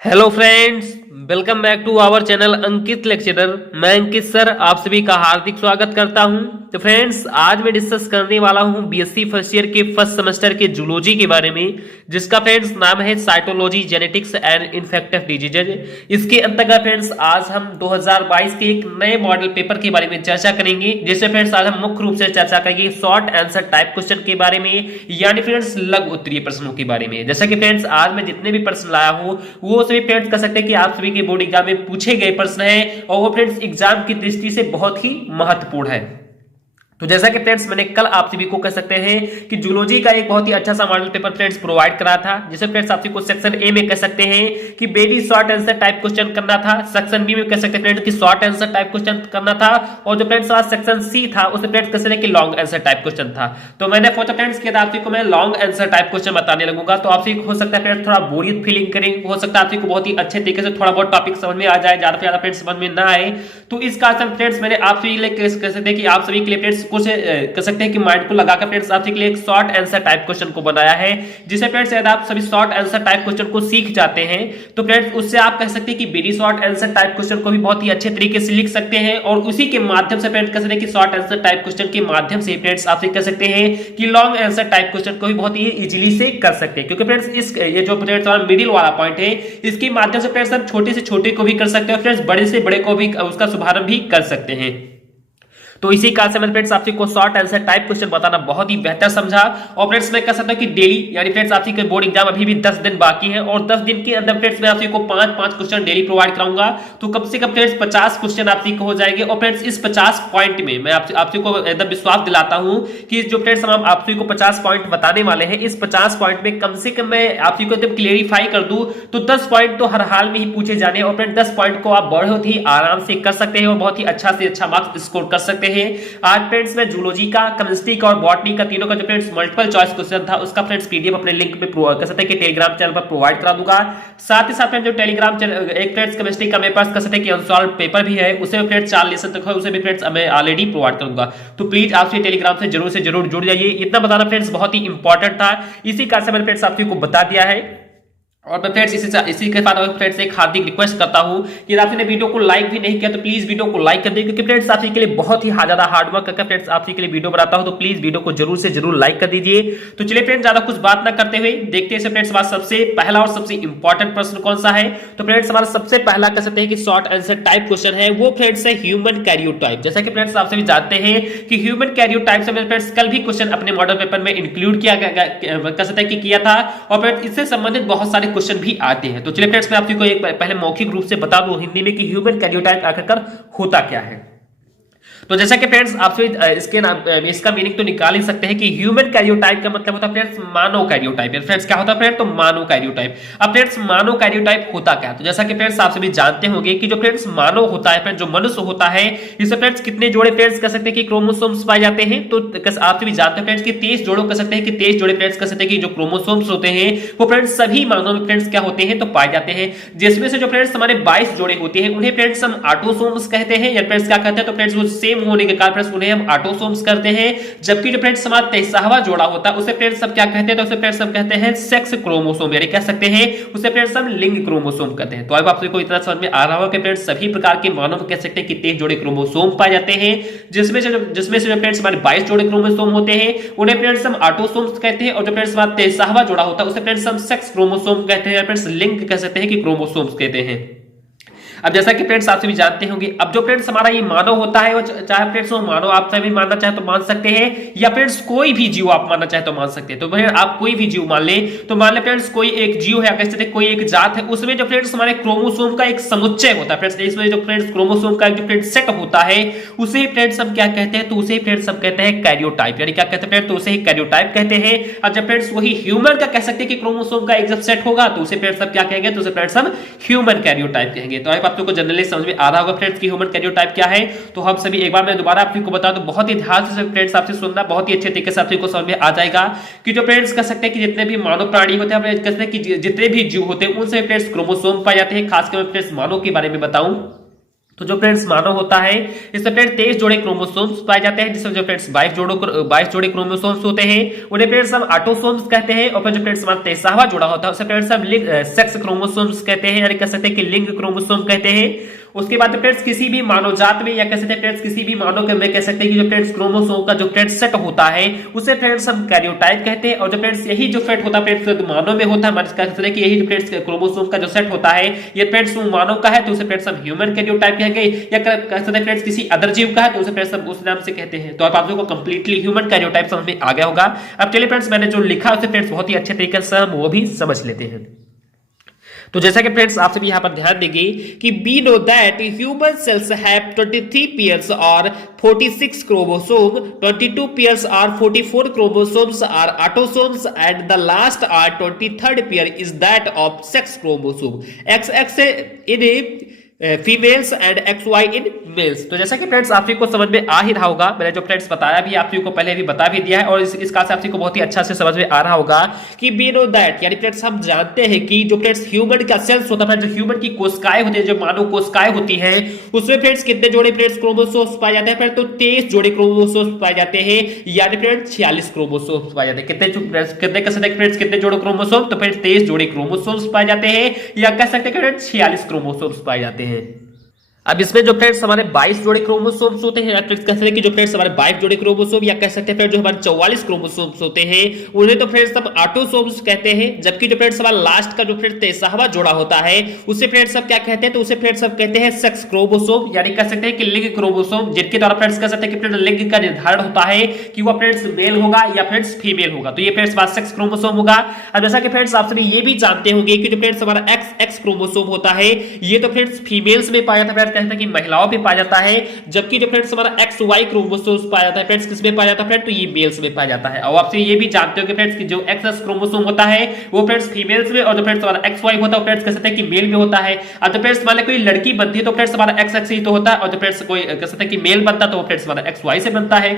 Hello friends, welcome back to our channel Ankit lecturer. मैं Ankit sir आप सभी का हार्दिक स्वागत करता हूं। तो फ्रेंड्स, आज मैं डिस्कस करने वाला हूं बीएससी फर्स्ट ईयर के फर्स्ट सेमेस्टर के जूलॉजी के बारे में, जिसका फ्रेंड्स नाम है cytology, genetics and infective diseases. इसके अंतर्गत फ्रेंड्स आज हम 2022 के एक नए मॉडल पेपर के बारे में चर्चा करेंगे, जिससे फ्रेंड्स आज हम मुख्य रूप से चर्चा करेंगे शॉर्ट आंसर टाइप क्वेश्चन के बारे में, यानी फ्रेंड्स लघु उत्तरीय प्रश्नों के बारे में। जैसा कि फ्रेंड्स आज मैं जितने भी प्रश्न लाया हूं वो सभी फ्रेंड्स कर सकते हैं कि आप सभी के बोर्ड एग्जाम में पूछे गए प्रश्न हैं और वो फ्रेंड्स एग्जाम की दृष्टि से बहुत ही महत्वपूर्ण है। तो जैसा कि फ्रेंड्स मैंने कल आप सभी को कह सकते हैं कि जूलॉजी का एक बहुत ही अच्छा सा मॉडल पेपर फ्रेंड्स प्रोवाइड करा था, जिसे फ्रेंड्स आप सभी को सेक्शन ए में कह सकते हैं कि very short answer type question करना था, सेक्शन बी में कह सकते हैं फ्रेंड्स कि शॉर्ट आंसर टाइप क्वेश्चन करना था, और जो फ्रेंड्स आज सेक्शन सी था उसे फ्रेंड्स कह सकते हैं कि लॉन्ग आंसर टाइप क्वेश्चन था। तो मैंने सोचा फ्रेंड्स कि आप सभी को मैं लॉन्ग आंसर टाइप क्वेश्चन बताने लगूंगा, तो आप सभी हो सकता है फ्रेंड्स थोड़ा बोरियत फीलिंग करें, हो सकता है आप सभी को बहुत ही अच्छे तरीके से थोड़ा बहुत टॉपिक समझ में आ जाए, ज्यादा से ज्यादा फ्रेंड्स समझ में ना आए। तो इस कारण फ्रेंड्स मैंने आप सभी के लिए कह सकते हैं कि आप सभी के लिए फ्रेंड्स कुछ सकते हैं कि माइंड को लगाकर फ्रेंड्स आप के लिए एक शॉर्ट आंसर टाइप क्वेश्चन को बनाया है, जिसे फ्रेंड्स यदि आप सभी शॉर्ट आंसर टाइप क्वेश्चन को सीख जाते हैं तो फ्रेंड्स उससे आप कह सकते हैं कि very short answer type question को भी बहुत ही अच्छे तरीके से लिख सकते हैं, और उसी के माध्यम से फ्रेंड्स कह सकते हैं कि शॉर्ट आंसर टाइप क्वेश्चन के माध्यम से फ्रेंड्स आप कह सकते हैं कि लॉन्ग आंसर टाइप क्वेश्चन को भी बहुत ही इजीली से कर सकते हैं, क्योंकि फ्रेंड्स इस ये जो फ्रेंड्स मिडिल वाला पॉइंट है इसके माध्यम से फ्रेंड्स हम छोटे से छोटे को भी कर सकते हैं, फ्रेंड्स बड़े से बड़े को भी उसका शुभारंभ भी कर सकते हैं। तो इसी कारण से मैंने फ्रेंड्स आपसे को शॉर्ट आंसर टाइप क्वेश्चन बताना बहुत ही बेहतर समझा। और फ्रेंड्स मैं कह सकता हूं कि डेली यानी फ्रेंड्स आपसे के बोर्ड एग्जाम अभी भी 10 दिन बाकी है, और 10 दिन के अंदर फ्रेंड्स मैं आपसे को 5-5 क्वेश्चन डेली प्रोवाइड कराऊंगा, तो कम से कम फ्रेंड्स 50 क्वेश्चन आपसे को हो जाएंगे। और फ्रेंड्स इस 50 पॉइंट में मैं आपसे को एकदम विश्वास दिलाता हूं कि जो फ्रेंड्स हम आपसे को 50 पॉइंट बताने वाले हैं, इस 50 पॉइंट में कम से कम मैं आपसे को एकदम क्लियरिफाई कर दूं तो 10 पॉइंट तो हर हाल में ही पूछे जाने, और फ्रेंड्स 10 पॉइंट को आप बहुत ही आराम से कर सकते हैं और बहुत ही अच्छा से अच्छा मार्क्स स्कोर कर सकते हैं। आज फ्रेंड्स मैं जूलॉजी का, केमिस्ट्री का और बॉटनी का तीनों का जो फ्रेंड्स मल्टीपल चॉइस क्वेश्चन था उसका फ्रेंड्स पीडीएफ अपने लिंक पे कर सकते हैं कि टेलीग्राम चैनल पर प्रोवाइड करा दूंगा। साथ ही साथ जो टेलीग्राम चैनल एक फ्रेंड्स केमिस्ट्री का मेरे पास कर सकते हैं कि अनसॉल्व पेपर भी है, उसे फ्रेंड्स 4 लेसन तक है, उसे भी फ्रेंड्स मैं ऑलरेडी प्रोवाइड करूंगा। तो प्लीज आप टेलीग्राम से जरूर जुड़ जाइए। इतना बताना फ्रेंड्स बहुत ही इंपॉर्टेंट था, इसी कारण से मैंने फ्रेंड्स आपको बता दिया है। और मैं फ्रेंड्स इसी के साथ फ्रेंड्स एक हार्दिक रिक्वेस्ट करता हूं कि आपने वीडियो को लाइक भी नहीं किया तो प्लीज वीडियो को लाइक कर दें, क्योंकि फ्रेंड्स आप के लिए बहुत ही ज्यादा हार्ड वर्क करके फ्रेंड्स आप के लिए वीडियो बनाता हूं, तो प्लीज वीडियो को जरूर से जरूर लाइक कर दीजिए। तो चलिए फ्रेंड्स ज्यादा कुछ बात ना करते हुए देखते हैं फ्रेंड्स हमारा सबसे पहला और सबसे इंपॉर्टेंट प्रश्न कौन सा है। तो फ्रेंड्स हमारा सबसे पहला कह सकते हैं कि शॉर्ट आंसर टाइप क्वेश्चन है, वो फ्रेंड्स है ह्यूमन कैरियोटाइप। जैसा कि फ्रेंड्स आप सभी जानते हैं कि ह्यूमन कैरियोटाइप से फ्रेंड्स कल भी क्वेश्चन अपने मॉडल पेपर में इंक्लूड किया कह सकते हैं कि किया था, और फ्रेंड्स इससे संबंधित बहुत सारे क्वेश्चन भी आते हैं। तो चलिए फ्रेंड्स मैं आपको एक पहले मौखिक रूप से बता दूं हिंदी में कि ह्यूमन कैरियोटाइप आखिरकार होता क्या है। तो जैसा कि फ्रेंड्स आपसे इसके नाम इसका मीनिंग तो निकाल ही सकते हैं कि ह्यूमन कैरियोटाइप का मतलब होता है फ्रेंड्स मानव कैरियोटाइप। फ्रेंड्स क्या होता है फ्रेंड्स, तो मानव कैरियोटाइप। अब फ्रेंड्स मानव कैरियोटाइप होता क्या है, तो जैसा कि फ्रेंड्स आप सभी जानते होंगे कि जो फ्रेंड्स मानव होता है, फ्रेंड्स जो मनुष्य होता है, इससे फ्रेंड्स कितने जोड़े फ्रेंड्स कह सकते हैं कि क्रोमोसोम्स पाए जाते हैं। तो आप सभी जानते हैं फ्रेंड्स कि 23 जोड़ों कह सकते हैं कि 23 जोड़े फ्रेंड्स कह सकते हैं कि जो क्रोमोसोम्स होते हैं वो फ्रेंड्स सभी मानव में फ्रेंड्स क्या होते हैं तो पाए जाते हैं, जिसमें से जो फ्रेंड्स हमारे 22 जोड़े होते हैं उन्हें फ्रेंड्स हम ऑटोसोम्स कहते हैं, या फ्रेंड्स क्या कहते हैं तो फ्रेंड्स वो सेम होने के कारण फ्रेंड्स उन्हें हम ऑटोसोम्स करते हैं। जबकि जो फ्रेंड्स हमारा 23वां जोड़ा होता है उसे फ्रेंड्स सब क्या कहते हैं, तो उसे फ्रेंड्स हम कहते हैं सेक्स क्रोमोसोम, यानी कह सकते हैं उसे फ्रेंड्स हम लिंग क्रोमोसोम कहते हैं। तो अब आप सबको इतना समझ में आ रहा होगा कि फ्रेंड्स सभी प्रकार के मानव कह सकते हैं कि 23 जोड़े क्रोमोसोम पाए जाते हैं, जिसमें से जो फ्रेंड्स हमारे 22 जोड़े क्रोमोसोम होते हैं उन्हें फ्रेंड्स हम ऑटोसोम्स कहते हैं, और जो फ्रेंड्स हमारा 23वां जोड़ा होता है उसे फ्रेंड्स हम सेक्स क्रोमोसोम कहते हैं, फ्रेंड्स लिंग कह सकते हैं कि क्रोमोसोम्स कहते हैं। अब जैसा कि फ्रेंड्स आप सभी जानते होंगे, अब जो फ्रेंड्स हमारा ये मानव होता है वो चाहे फ्रेंड्स वो मानव आप सभी मानना चाहे तो मान सकते हैं, या फ्रेंड्स कोई भी जीव आप मानना चाहे तो मान सकते हैं। तो फ्रेंड्स आप कोई भी जीव मान ले, तो मान ले फ्रेंड्स कोई एक जीव है, कह सकते हैं कोई एक जात है, उसमें जो फ्रेंड्स हमारे क्रोमोसोम का एक समुच्चय होता है फ्रेंड्स, इसमें जो फ्रेंड्स क्रोमोसोम का जो फ्रेंड्स सेट होता है उसे फ्रेंड्स हम क्या कहते हैं, तो उसे फ्रेंड्स हम कहते हैं कैरियोटाइप, यानी क्या कहते हैं फ्रेंड्स, तो उसे ही कैरियोटाइप कहते हैं। और जब फ्रेंड्स वही ह्यूमन का कह सकते हैं कि क्रोमोसोम का एक जब सेट होगा तो उसे फ्रेंड्स हम क्या कहेंगे, तो उसे फ्रेंड्स हम ह्यूमन कैरियोटाइप कहेंगे। तो आप लोगों को जनरली समझ आ रहा होगा फ्रेंड्स कि ह्यूमन कैरियोटाइप क्या है। तो हम सभी एक बार मैं दोबारा आपको बता दूं, बहुत ही ध्यान से फ्रेंड्स आपसे सुनना, बहुत ही अच्छे तरीके से आपको समझ में आ जाएगा कि जो फ्रेंड्स कह सकते हैं कि जितने भी मानव प्राणी होते हैं, कह सकते हैं कि जितने भी जीव होते हैं उनसे फ्रेंड्स क्रोमोसोम पाए जाते हैं। खासकर मैं फ्रेंड्स मानव के बारे में बताऊं तो जो फ्रेंड्स मानव होता है इसमें फ्रेंड्स 23 जोड़े क्रोमोसोम्स पाए जाते हैं, जिसमें जो फ्रेंड्स 22 जोड़े क्रोमोसोम्स होते हैं उन्हें फ्रेंड्स हम ऑटोसोम्स कहते हैं। और फिर जो फ्रेंड्स हमारा 23वां जोड़ा होता है उसे फ्रेंड्स हम सेक्स क्रोमोसोम्स कहते हैं, यानी कह सकते हैं कि लिंग क्रोमोसोम कहते हैं। उसके बाद फ्रेंड्स किसी भी मानव जात में या कह सकते हैं फ्रेंड्स किसी भी मानव के में कह सकते हैं कि जो फ्रेंड्स क्रोमोसोम का जो फ्रेंड्स सेट होता है उसे फ्रेंड्स हम कैरियोटाइप कहते हैं। और जो फ्रेंड्स यही जो सेट होता है फ्रेंड्स मानव में होता है, हमारे कह सकते हैं कि यही जो फ्रेंड्स क्रोमोसोम का जो सेट होता है ये फ्रेंड्स मानव का है तो उसे फ्रेंड्स हम ह्यूमन कैरियोटाइप कहेंगे, या कह सकते हैं फ्रेंड्स किसी अदर जीव का है तो उसे फ्रेंड्स हम उस नाम से कहते हैं। तो आप लोगों को कंप्लीटली ह्यूमन कैरियोटाइप समझ में आ गया होगा। अब चलिए फ्रेंड्स मैंने जो लिखा उसे फ्रेंड्स बहुत ही अच्छे तरीके से हम वो भी समझ लेते हैं। तो जैसा कि फ्रेंड्स आप सभी यहां पर ध्यान देंगे कि we know that human cells have 23 pairs और 46 क्रोमोसोम, 22 पेयर्स और 44 chromosomes are autosomes and the last are 23rd pair is that of sex chromosome, XX in females and XY in males. तो जैसा कि फ्रेंड्स आप सभी को समझ में आ ही रहा होगा, मैंने जो फ्रेंड्स बताया भी आप सभी को पहले भी बता भी दिया है और इसका से आप सभी को बहुत ही अच्छा से समझ में आ रहा होगा कि वी नो दैट, यानी फ्रेंड्स हम जानते हैं कि जो फ्रेंड्स ह्यूमन का सेल्स होता है, जो ह्यूमन की कोशिकाएं होती है, जो मानव कोशिकाएं होती हैं उसमें फ्रेंड्स कितने जोड़े फ्रेंड्स क्रोमोसोम्स पाए जाते हैं फ्रेंड्स, तो 23 जोड़े क्रोमोसोम्स पाए जाते हैं, यानी फ्रेंड्स 46 क्रोमोसोम्स पाए जाते हैं। कितने कह सकते हैं फ्रेंड्स कितने जोड़े क्रोमोसोम, तो फ्रेंड्स 23 जोड़े क्रोमोसोम्स पाए जाते हैं, या कह सकते हैं फ्रेंड्स 46 क्रोमोसोम्स पाए जाते हैं। अब इसमें जो फ्रेंड्स हमारे 22 जोड़े क्रोमोसोम्स होते हैं, कह सकते हैं कि जो फ्रेंड्स हमारे 22 जोड़े क्रोमोसोम या कह सकते हैं फ्रेंड्स जो हमारे 44 क्रोमोसोम्स होते हैं उन्हें तो फ्रेंड्स हम ऑटोसोम्स कहते हैं। जबकि जो फ्रेंड्स हमारा लास्ट का जो फ्रेंड्स 23वां जोड़ा होता है उसे फ्रेंड्स सब क्या कहते हैं, तो उसे फ्रेंड्स सब कहते हैं सेक्स क्रोमोसोम, यानी कह सकते हैं कि लिंग क्रोमोसोम, जिनके द्वारा फ्रेंड्स कह सकते हैं कि फ्रेंड्स लिंग का निर्धारण होता है कि वो फ्रेंड्स मेल होगा या फ्रेंड्स फीमेल होगा, तो ये फ्रेंड्स हमारा सेक्स क्रोमोसोम होगा। अब जैसा कि फ्रेंड्स आप सभी ये भी जानते होंगे कि जो फ्रेंड्स हमारा एक्स क्रोमोसोम होता है ये तो फ्रेंड्स फीमेल्स में पाया जाता है, फ्रेंड्स कहते हैं कि महिलाओं में पाया जाता है, जबकि जो फ्रेंड्स हमारा XY क्रोमोसोम्स पाया जाता है फ्रेंड्स किस में पाया जाता है फ्रेंड्स, तो ये मेल्स में पाया जाता है। और आपसे ये भी जानते हो कि फ्रेंड्स कि जो XX क्रोमोसोम होता है वो फ्रेंड्स फीमेल्स में, और जो फ्रेंड्स हमारा XY होता है फ्रेंड्स कह सकते हैं कि मेल में होता है। अब जो फ्रेंड्स मान ले कोई लड़की बनती है तो फ्रेंड्स हमारा XX ही तो होता है, और जो फ्रेंड्स कोई कह सकते हैं कि मेल बनता है तो फ्रेंड्स हमारा XY से बनता है।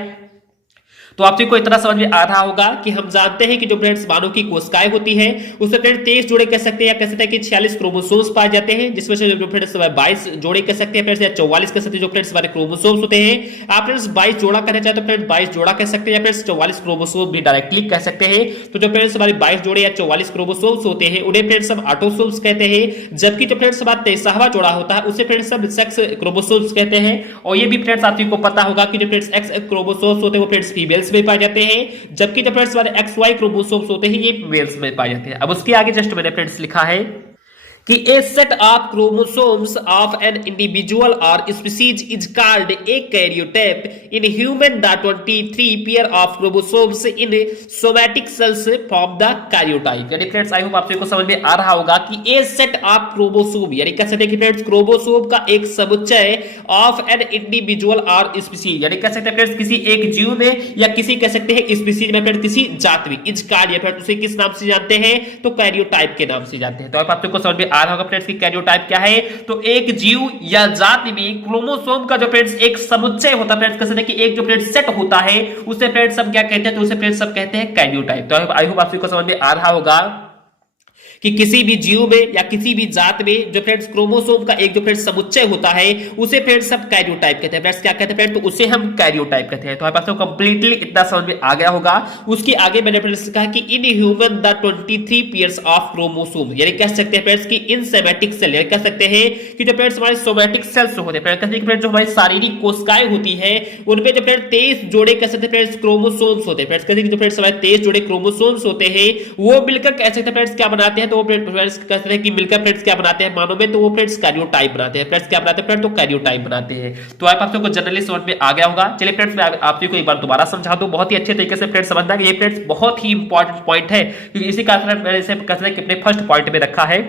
तो आप को इतना समझ में आ रहा होगा कि हम जानते हैं कि जो फ्रेंड्स मानव की कोशिकाएं होती हैं उसमें फ्रेंड्स 23 जोड़े कह सकते हैं, या कह सकते हैं कि 46 क्रोमोसोम्स पाए जाते हैं, जिसमें से जो फ्रेंड्स 22 जोड़े कह सकते हैं फ्रेंड्स, या 44 कह सकते हैं जो फ्रेंड्स हमारे क्रोमोसोम्स होते हैं। आप फ्रेंड्स 22 जोड़ा कहना चाहे तो फ्रेंड्स 22 जोड़ा कह सकते हैं, या फ्रेंड्स 44 क्रोमोसोम भी डायरेक्टली कह सकते हैं। तो जो फ्रेंड्स हमारे 22 जोड़े या 44 क्रोमोसोम्स होते हैं उन्हें फ्रेंड्स हम ऑटोसोम्स कहते हैं, जबकि जो फ्रेंड्स हमारा 23वां जोड़ा होता है उसे फ्रेंड्स हम सेक्स क्रोमोसोम्स कहते हैं। और ये भी फ्रेंड्स आप को पता होगा कि जो फ्रेंड्स एक्स क्रोमोसोम्स होते हैं वो फ्रेंड्स फीमेल्स में पाए जाते हैं, जबकि जो फ्रेंड्स हमारे XY क्रोमोसोम्स होते हैं ये मेल्स में पाए जाते हैं। अब उसके आगे जस्ट मैंने फ्रेंड्स लिखा है कि a set of chromosomes of an individual or species is called a karyotype. In human, the 23 pair of chromosomes in somatic cells form the karyotype. यानी फ्रेंड्स आई होप आप सभी को समझ में आ रहा होगा कि a set of chromosome यानी कह सकते हैं कि फ्रेंड्स क्रोमोसोम का एक समुच्चय of an individual or species यानी कह सकते हैं फ्रेंड्स किसी एक जीव में या किसी कह सकते हैं स्पीसीज में फ्रेंड्स किसी जात में इज कार्य फ्रेंड्स उसे किस नाम से जानते हैं, तो कैरियोटाइप के नाम से जानते हैं। तो आप सबको समझ में आ रहा होगा फ्रेंड्स की कैरियोटाइप क्या है, तो एक जीव या जाति में क्रोमोसोम का जो फ्रेंड्स एक समुच्चय होता है फ्रेंड्स कह सकते हैं कि एक जो फ्रेंड्स सेट होता है उसे फ्रेंड्स सब क्या कहते हैं, तो उसे फ्रेंड्स सब कहते हैं कैरियोटाइप। तो आई होप आप सभी को समझ में आ रहा होगा कि किसी भी जीव में या किसी भी जात में जो फ्रेंड्स क्रोमोसोम का एक जो फ्रेंड्स समुच्चय होता है उसे फ्रेंड्स सब कैरियोटाइप कहते हैं। फ्रेंड्स क्या कहते हैं फ्रेंड्स, तो उसे हम कैरियोटाइप कहते हैं। तो हमारे पास कंप्लीटली इतना समझ में आ गया होगा। उसके आगे मैंने फ्रेंड्स कहा कि in human the 23 pairs of chromosome यानी कह सकते हैं फ्रेंड्स कि इन सोमैटिक सेल यानी कह सकते हैं कि जो फ्रेंड्स हमारे सोमैटिक सेल्स होते हैं फ्रेंड्स जो हमारी शारीरिक कोशिकाएं होती हैं उनमें जो फ्रेंड्स 23 जोड़े कह सकते हैं फ्रेंड्स क्रोमोसोम्स होते हैं। फ्रेंड्स कहते हैं कि जो फ्रेंड्स हमारे 23 जोड़े क्रोमोसोम्स होते हैं वो मिलकर कह सकते हैं फ्रेंड्स क्या बनाते हैं, तो वो फ्रेंड्स कहते हैं कि मिलकर फ्रेंड्स क्या बनाते हैं मानव में, तो वो फ्रेंड्स कैरियोटाइप बनाते हैं। फ्रेंड्स क्या बनाते हैं फ्रेंड्स, तो कैरियोटाइप बनाते हैं। तो आप सबको जनरली समझ में आ गया होगा। चलिए फ्रेंड्स मैं आप सभी को एक बार दोबारा समझा दूं बहुत ही अच्छे तरीके से फ्रेंड्स समझना कि ये फ्रेंड्स बहुत ही इंपॉर्टेंट पॉइंट है, क्योंकि इसी कारण मैंने इसे कहते हैं कि अपने फर्स्ट पॉइंट में रखा है।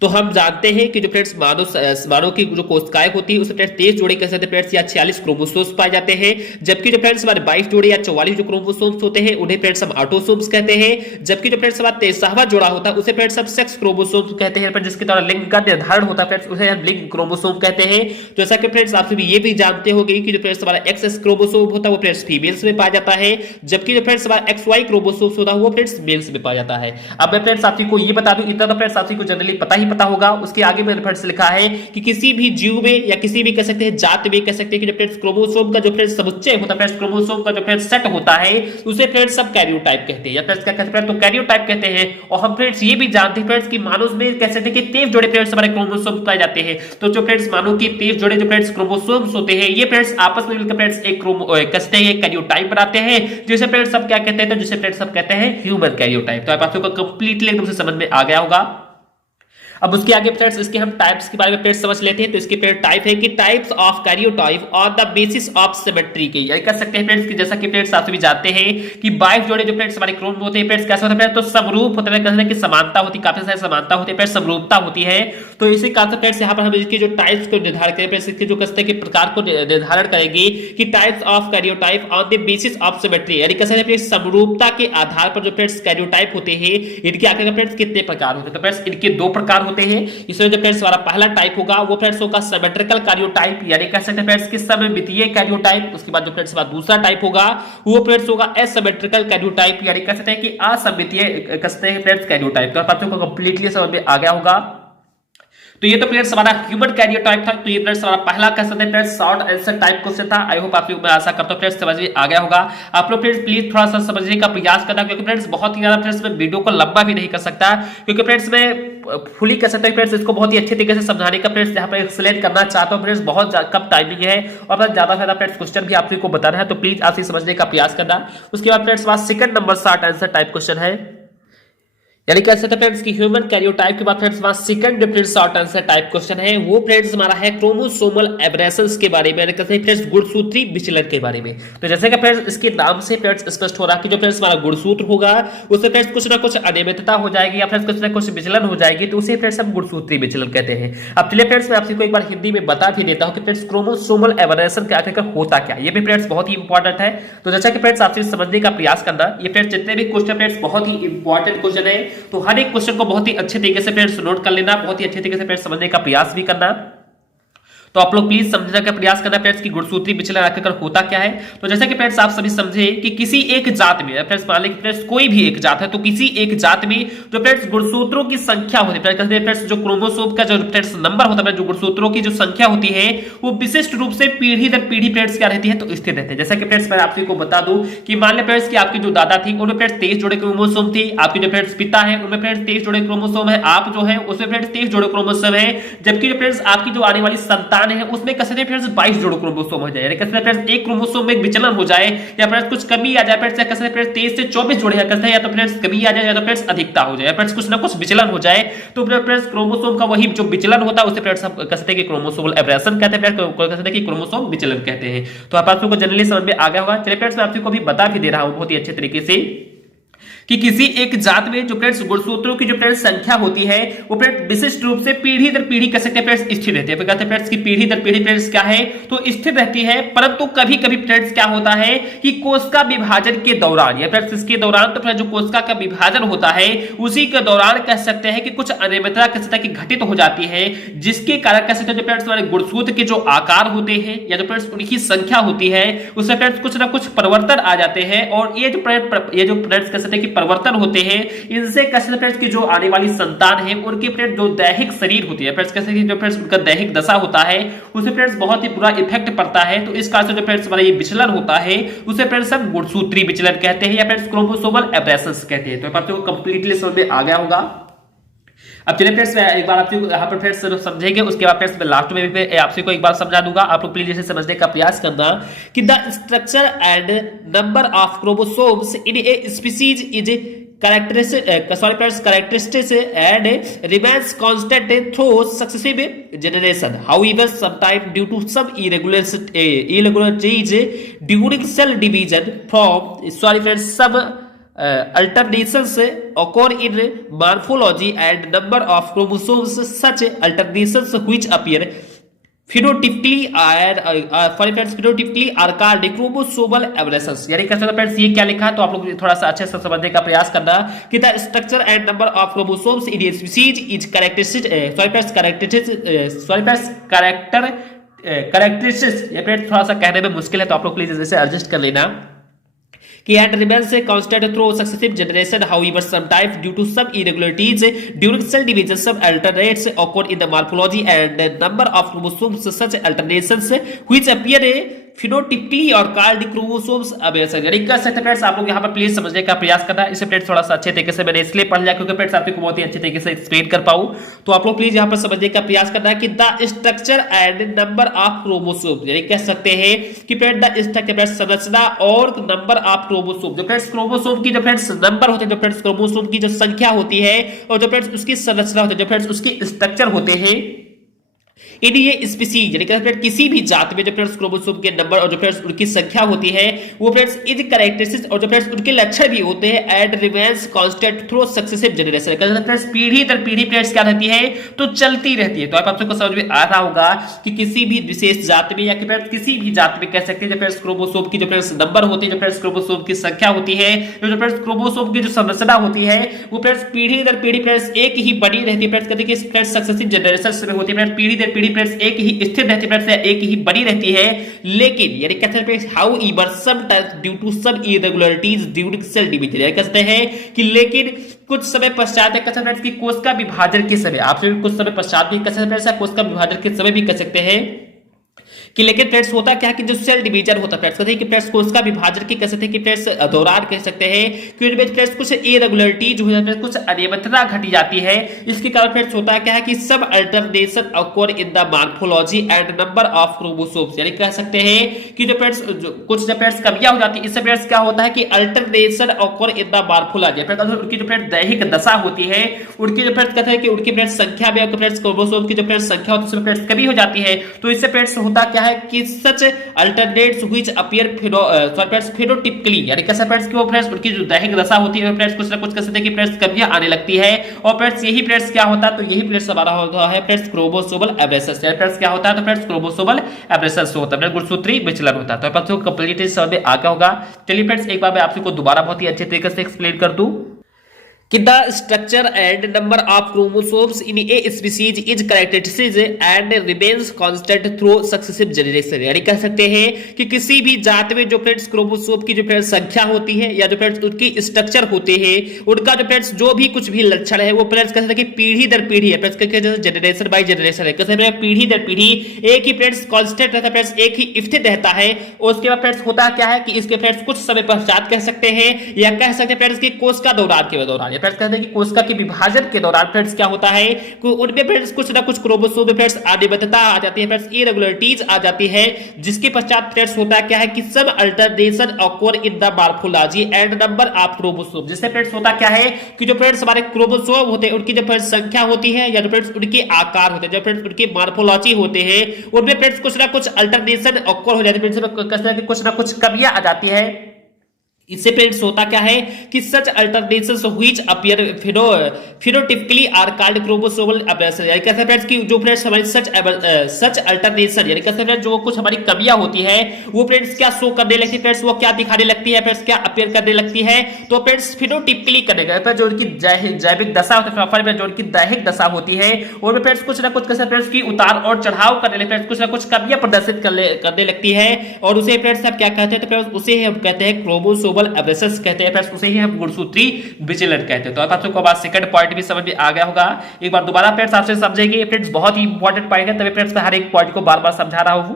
तो हम जानते हैं कि जो फ्रेंड्स मानव की जो कोशिकाएं होती है उसमें फ्रेंड्स 23 जोड़े कह सकते हैं फ्रेंड्स या 46 क्रोमोसोम्स पाए जाते हैं, जबकि जो फ्रेंड्स हमारे 22 जोड़े या 44 जो क्रोमोसोम्स होते हैं उन्हें फ्रेंड्स हम ऑटोसोम्स कहते हैं, जबकि जो फ्रेंड्स हमारा 23वां जोड़ा होता है उसे फ्रेंड्स हम सेक्स क्रोमोसोम्स कहते हैं, जिसके द्वारा लिंग का निर्धारण होता है फ्रेंड्स उसे हम लिंग क्रोमोसोम कहते हैं। तो जैसा कि फ्रेंड्स आप सभी ये भी जानते होंगे कि जो फ्रेंड्स हमारा एक्स क्रोमोसोम होता है वो फ्रेंड्स फीमेल्स में पाया जाता है, जबकि जो फ्रेंड्स हमारा XY क्रोमोसोम्स होता है वो फ्रेंड्स मेल्स में पाया जाता है। अब मैं फ्रेंड्स आप सभी को ये बता दूं, इतना तो फ्रेंड्स आप सभी को जनरली पता ही पता होगा। उसके आगे में फ्रेंड्स लिखा है कि किसी भी जीव में या किसी भी कह सकते हैं जात में कह सकते हैं कि जो फ्रेंड्स क्रोमोसोम का जो फ्रेंड्स समुच्चय होता है, फ्रेंड्स क्रोमोसोम का जो फ्रेंड्स सेट होता है उसे फ्रेंड्स सब कैरियोटाइप कहते हैं, या फ्रेंड्स क्या कहते हैं तो कैरियोटाइप कहते हैं। और हम फ्रेंड्स ये भी जानते हैं फ्रेंड्स कि मानव में कह सकते हैं कि 23 जोड़े फ्रेंड्स हमारे क्रोमोसोम पाए जाते हैं। तो जो फ्रेंड्स मानव के 23 जोड़े जो फ्रेंड्स क्रोमोसोम्स होते हैं ये फ्रेंड्स आपस में मिलकर फ्रेंड्स एक कहते हैं एक कैरियोटाइप बनाते हैं, जिसे फ्रेंड्स सब क्या कहते हैं तो जिसे फ्रेंड्स सब कहते हैं ह्यूमन कैरियोटाइप। तो आप लोगों को कंप्लीटली एकदम से समझ में आ गया होगा। अब उसके आगे फ्रेंड्स इसके हम टाइप्स के बारे में फ्रेंड्स समझ लेते हैं। तो इसके फ्रेंड्स टाइप है कि types of karyotype on the basis of symmetry के, यानी कह सकते हैं फ्रेंड्स कि जैसा कि फ्रेंड्स आप सभी जानते हैं कि 22 जोड़े जो फ्रेंड्स हमारे क्रोम होते हैं फ्रेंड्स कैसे होते हैं तो समरूप होते हैं, कहते हैं कि समानता होती है, काफी सारी समानता होती है फ्रेंड्स, समरूपता होती है। तो इसी कारण से फ्रेंड्स यहाँ पर हम इसके जो टाइप्स को निर्धारण करेंगे फ्रेंड्स, इसके जो कहते हैं कि प्रकार को निर्धारण करेंगे कि types of karyotype on the basis of symmetry, यानी कह सकते हैं फ्रेंड्स समरूपता के आधार पर जो फ्रेंड्स कैरियोटाइप होते हैं इनके आगे फ्रेंड्स कितने प्रकार होते हैं। तो फ्रेंड्स इनके 2 प्रकार होते हैं। इसमें जो फ्रेंड्स हमारा पहला टाइप होगा वो फ्रेंड्स होगा सिमेट्रिकल कैरियोटाइप, यानी कह सकते हैं फ्रेंड्स कि सममितीय कैरियोटाइप। उसके बाद जो फ्रेंड्स हमारा दूसरा टाइप होगा वो फ्रेंड्स होगा एसिमेट्रिकल कैरियोटाइप, यानी कह सकते हैं कि असममितीय कह सकते हैं फ्रेंड्स कैरियोटाइप। तो आप लोगों को कंप्लीटली समझ में आ गया होगा। तो ये तो फ्रेंड्स हमारा ह्यूमन कैरियोटाइप था। तो ये फ्रेंड्स हमारा पहला कह सकते हैं friends short answer type question था। आई होप आप लोग, मैं आशा करता हूं फ्रेंड्स समझ में आ गया होगा। आप लोग फ्रेंड्स प्लीज थोड़ा सा समझने का प्रयास करना, क्योंकि फ्रेंड्स बहुत ही ज्यादा फ्रेंड्स मैं वीडियो को लंबा भी नहीं कर सकता, क्योंकि फ्रेंड्स मैं फुली कह सकते हैं फ्रेंड्स इसको बहुत ही अच्छे तरीके से समझाने का फ्रेंड्स यहाँ पर एक्सप्लेन करना चाहता हूँ फ्रेंड्स। बहुत कम टाइमिंग है और ज्यादा से ज्यादा फ्रेंड्स क्वेश्चन भी आप लोगों को बताना है, तो प्लीज आप समझने का प्रयास करना। उसके बाद फ्रेंड्स हमारा second number short answer type question है, यानी कह सकते हैं फ्रेंड्स कि ह्यूमन कैरियोटाइप के बाद फ्रेंड्स हमारा second different short answer type question है, वो फ्रेंड्स हमारा है क्रोमोसोमल एब्रेशंस के बारे में, यानी कहते हैं फ्रेंड्स गुणसूत्री विचलन के बारे में। तो जैसे कि फ्रेंड्स इसके नाम से फ्रेंड्स स्पष्ट हो रहा है कि जो फ्रेंड्स हमारा गुणसूत्र होगा उससे फ्रेंड्स कुछ ना कुछ अनियमितता हो जाएगी या फ्रेंड्स कुछ ना कुछ विचलन हो जाएगी, तो उसे फ्रेंड्स हम गुणसूत्री विचलन कहते हैं। अब चलिए फ्रेंड्स मैं आपको एक बार हिंदी में बता भी देता हूं कि फ्रेंड्स क्रोमोसोमल एब्रेशन का आखिरकार होता क्या, ये भी फ्रेंड्स बहुत ही इंपॉर्टेंट है। तो जैसा कि फ्रेंड्स आपसे समझने का प्रयास करना, ये फ्रेंड्स जितने भी क्वेश्चन फ्रेंड्स बहुत ही इंपॉर्टेंट क्वेश्चन है, तो हर एक क्वेश्चन को बहुत ही अच्छे तरीके से फ्रेंड्स नोट कर लेना, बहुत ही अच्छे तरीके से फ्रेंड्स समझने का प्रयास भी करना। तो आप लोग प्लीज समझने का प्रयास करना फ्रेंड्स कि गुणसूत्री विचलन आखिरकार होता क्या है। तो जैसा कि फ्रेंड्स आप सभी समझे कि किसी एक जात में फ्रेंड्स मान लें फ्रेंड्स कोई भी एक जात है, तो किसी एक जात में जो फ्रेंड्स गुणसूत्रों की संख्या होती है फ्रेंड्स, जो क्रोमोसोम का जो फ्रेंड्स नंबर होता है, जो गुणसूत्रों की जो संख्या होती है वो विशिष्ट रूप से पीढ़ी दर पीढ़ी फ्रेंड्स क्या रहती है तो स्थिर रहती है। जैसा कि फ्रेंड्स मैं आपको बता दूं कि मान लें फ्रेंड्स कि आपकी जो दादा थी उनमें फ्रेंड्स 23 जोड़े क्रोमोसोम थी, आपके जो फ्रेंड्स पिता है उनमें फ्रेंड्स 23 जोड़े क्रोमोसोम है, आप जो है उसमें फ्रेंड्स 23 जोड़े क्रोमोसोम है, जबकि जो फ्रेंड्स आपकी जो आने वाली संतान है उसमें फ्रेंड्स 22 जोड़े क्रोमोसोम हो जाए, यानी कैसे फ्रेंड्स एक क्रोमोसोम में विचलन हो जाए या फ्रेंड्स कुछ कमी आ जाए फ्रेंड्स, कैसे फ्रेंड्स 23 से 24 जोड़े कैसे या तो फ्रेंड्स कमी आ जाए या तो फ्रेंड्स अधिकता हो जाए, फ्रेंड्स कुछ ना कुछ विचलन हो जाए, तो फ्रेंड्स क्रोमोसोम का वही जो विचलन होता है उसे फ्रेंड्स हम कहते हैं कि क्रोमोसोमल एब्रेशन कहते हैं, कहते हैं कि क्रोमोसोम विचलन कहते हैं। तो आप लोगों को जनरली समझ में आ गया होगा। चलिए फ्रेंड्स मैं आपको भी बता भी दे रहा हूं बहुत ही अच्छे तरीके से कि किसी एक जात में जो फ्रेंड्स गुणसूत्रों की जो फ्रेंड्स संख्या होती है वो फ्रेंड्स विशिष्ट रूप से पीढ़ी दर पीढ़ी कह सकते हैं फ्रेंड्स स्थिर रहती है। कहते हैं फ्रेंड्स की पीढ़ी दर पीढ़ी फ्रेंड्स क्या है तो स्थिर रहती है, परंतु कभी कभी फ्रेंड्स क्या होता है कि कोशिका विभाजन के दौरान या फ्रेंड्स इसके दौरान तो फ्रेंड्स जो कोशिका का विभाजन होता है उसी के दौरान कह सकते हैं कि कुछ अनियमितता कह सकते हैं कि घटित हो जाती है, जिसके कारण कह सकते हैं जो फ्रेंड्स हमारे गुणसूत्र के जो आकार होते हैं या जो फ्रेंड्स उनकी संख्या होती है उससे फ्रेंड्स कुछ ना कुछ परिवर्तन आ जाते हैं, और ये जो फ्रेंड्स कह सकते हैं कि परिवर्तन होते हैं इनसे कैसे फ्रेंड्स की जो आने वाली संतान है उनके फ्रेंड्स जो दैहिक शरीर होती है फ्रेंड्स कैसे जो फ्रेंड्स उनका दैहिक दशा होता है उसे फ्रेंड्स बहुत ही बुरा इफेक्ट पड़ता है। तो इस कारण से जो फ्रेंड्स हमारा ये विचलन होता है उसे फ्रेंड्स हम गुणसूत्री विचलन कहते हैं या फ्रेंड्स क्रोमोसोमल एब्रेशंस कहते हैं। तो आपको कंप्लीटली समझ में आ गया होगा। अब चलिए फ्रेंड्स एक बार आपको यहाँ पर फ्रेंड्स समझेंगे, उसके बाद फ्रेंड्स मैं लास्ट में भी आपसे को एक बार समझा दूंगा, आप लोग प्लीज इसे समझने का प्रयास करना कि the structure and number of chromosomes in a species is characteristics and remains constant through successive generation. However, sometimes due to some irregularities during cell division some alternations occur in morphology and number of chromosomes. Such alternations which appear phenotypically are called chromosomal aberrations। यानी कैसे friends ये क्या लिखा है तो आप लोग थोड़ा सा अच्छे से समझने का प्रयास करना कि the structure and number of chromosomes in a species is characteristics. ये फ्रेंड्स थोड़ा सा कहने में मुश्किल है तो आप लोग प्लीज इसे एडजस्ट कर लेना कि and remains constant through successive generation. However, sometimes due to some irregularities during cell division, some alternates occur in the morphology and number of chromosomes. Such alternations which appear phenotypically और card chromosomes अबेसन, यानी कह सकते हैं आप लोग यहाँ पर please समझने का प्रयास करना। इसे फ्रेंड्स थोड़ा सा अच्छे तरीके से मैंने इसलिए पढ़ लिया क्योंकि फ्रेंड्स आपको बहुत ही अच्छे तरीके से एक्सप्लेन कर पाऊं। तो आप लोग प्लीज यहाँ पर समझने का प्रयास करना है कि the structure and number of chromosome, यानी कह सकते हैं कि फ्रेंड्स द स्ट्रक्चर संरचना और नंबर ऑफ क्रोमोसोम, जो फ्रेंड्स क्रोमोसोम की जो फ्रेंड्स नंबर होते हैं, जो फ्रेंड्स क्रोमोसोम की जो संख्या होती है और जो फ्रेंड्स उसकी संरचना होती है, जो फ्रेंड्स उसकी स्ट्रक्चर होते हैं, इन ये स्पीसीज यानी कि किसी भी जात में जो फ्रेंड्स क्रोमोसोम के नंबर और जो फ्रेंड्स उनकी संख्या होती है वो फ्रेंड्स इन कैरेक्टरिस्टिक्स और जो फ्रेंड्स उनके लक्षण भी होते हैं and remains constant through successive generation, friends पीढ़ी दर पीढ़ी फ्रेंड्स क्या रहती है तो चलती रहती है। तो आप सबको समझ में आ रहा होगा कि किसी भी विशेष जात में या कि फ्रेंड्स किसी भी जात में कह सकते हैं जो फ्रेंड्स क्रोमोसोम की जो फ्रेंड्स नंबर होती है, जो फ्रेंड्स क्रोमोसोम की संख्या होती है, जो फ्रेंड्स क्रोमोसोम की जो संरचना होती है वो फ्रेंड्स पीढ़ी दर पीढ़ी फ्रेंड्स एक ही बनी रहती है। फ्रेंड्स कहते हैं कि फ्रेंड्स सक्सेसिव जनरेशन में होती है, फ्रेंड्स पीढ़ी दर पीढ़ी फ्रेंड्स एक ही स्थिर रहती है, एक ही बनी रहती है। लेकिन यानी कहते हैं however sometimes due to some irregularities during cell division, यानी कहते हैं कि लेकिन कुछ समय पश्चात कहते हैं कि कोशिका विभाजन के समय, आप कुछ समय पश्चात भी कह सकते हैं, कोशिका विभाजन के समय भी कह सकते हैं कि लेकिन फ्रेंड्स होता क्या कि जो सेल डिवीजन होता है फ्रेंड्स कहते हैं कि फ्रेंड्स कोशिका विभाजन की कह सकते हैं कि फ्रेंड्स दौरान कह सकते हैं कि उनमें फ्रेंड्स कुछ इरेगुलरिटीज हो जाती है, कुछ अनियमितता घटी जाती है। इसके कारण फ्रेंड्स होता क्या है कि सब alternation occur in the morphology and number of chromosomes, यानी कह सकते हैं कि जो फ्रेंड्स कुछ जो फ्रेंड्स कमियां हो जाती है, इससे फ्रेंड्स क्या होता है कि alternation occur in the morphology, उनकी जो फ्रेंड्स दैहिक दशा होती है, उनकी जो फ्रेंड्स कहते हैं कि उनकी फ्रेंड्स संख्या में फ्रेंड्स क्रोमोसोम की जो फ्रेंड्स संख्या होती है उसमें फ्रेंड्स कमी हो जाती है। तो इससे फ्रेंड्स होता क्या है कि सच अल्टरनेट्स व्हिच अपीयर फिनोटिपिकली, यानी कैसे फ्रेंड्स कि वो फ्रेंड्स उनकी जो दैहिक दशा होती है फ्रेंड्स कुछ ना कुछ कह सकते हैं कि फ्रेंड्स कमियां आने लगती है। और फ्रेंड्स यही फ्रेंड्स क्या होता है तो यही फ्रेंड्स हमारा होता है फ्रेंड्स क्रोमोसोमल एब्रेशंस, यानी फ्रेंड्स क्या होता है तो फ्रेंड्स क्रोमोसोमल एब्रेशंस होता है, गुणसूत्री विचलन होता है। तो आपको कंप्लीट समझ में आ गया होगा। चलिए फ्रेंड्स एक बार मैं आपको दोबारा बहुत ही अच्छे तरीके से एक्सप्लेन कर दूं कि the structure and number of chromosomes in a species is characteristics and remains constant through successive generation, यानी कह सकते हैं कि किसी भी जात में जो फ्रेंड्स क्रोमोसोम की जो फ्रेंड्स संख्या होती है या जो फ्रेंड्स उनकी स्ट्रक्चर होते हैं, उनका जो फ्रेंड्स जो भी कुछ भी लक्षण है वो फ्रेंड्स कह सकते हैं कि पीढ़ी दर पीढ़ी है, फ्रेंड्स जनरेशन बाय जनरेशन है, कहते हैं पीढ़ी दर पीढ़ी एक ही फ्रेंड्स कांस्टेंट रहता है, फ्रेंड्स एक ही स्थिर रहता है। उसके बाद फ्रेंड्स होता क्या है कि इसके फ्रेंड्स कुछ समय पश्चात कह सकते हैं या कह सकते हैं फ्रेंड्स की कोशिका दौरान के दौरान फ्रेंड्स कहते हैं कि कोशिका के विभाजन के दौरान फ्रेंड्स क्या होता है कि उनमें फ्रेंड्स कुछ ना कुछ क्रोमोसोम में फ्रेंड्स अनियमितता आ जाती है, फ्रेंड्स इरेगुलरिटीज आ जाती है, जिसके पश्चात फ्रेंड्स होता क्या है कि सब alternation occur in the morphology and number of chromosome, जिससे फ्रेंड्स होता क्या है कि जो फ्रेंड्स हमारे क्रोमोसोम होते हैं उनकी जो फ्रेंड्स संख्या होती है या जो फ्रेंड्स उनके आकार होते हैं, जो फ्रेंड्स उनके मॉर्फोलॉजी होते हैं उनमें फ्रेंड्स कुछ ना कुछ अल्टरनेशन ऑकर हो जाती है, कुछ ना कुछ कमियां आ जाती है। इससे फ्रेंड्स होता क्या है कि such alternations which appear phenotypically are called chromosomal aberration, यानी कहते हैं फ्रेंड्स कि जो फ्रेंड्स हमारी सच अल्टरनेशन यानी कहते हैं फ्रेंड्स जो कुछ हमारी कमियां होती है वो फ्रेंड्स क्या शो करने लगती है, फ्रेंड्स वो क्या दिखाने लगती है, फ्रेंड्स क्या अपीयर करने लगती है तो फ्रेंड्स फिनोटिपिकली करने का जो उनकी जैविक दशा होती है, जो उनकी दैहिक दशा होती है और फ्रेंड्स कुछ ना कुछ कैसे फ्रेंड्स की उतार और चढ़ाव करने लगती है, कुछ ना कुछ कमियां प्रदर्शित करने लगती है और उसे फ्रेंड्स आप क्या कहते हैं तो फ्रेंड्स उसे हम कहते हैं क्रोमोसोमल एब्रेशंस कहते हैं, फ्रेंड्स उसे ही हम गुणसूत्री विचलन कहते हैं। तो आप सबको बात सेकंड पॉइंट भी समझ में आ गया होगा। एक बार दोबारा फ्रेंड्स आपसे समझेंगे, फ्रेंड्स बहुत ही इंपॉर्टेंट पॉइंट है, तभी फ्रेंड्स हर एक पॉइंट को बार-बार समझा रहा हूं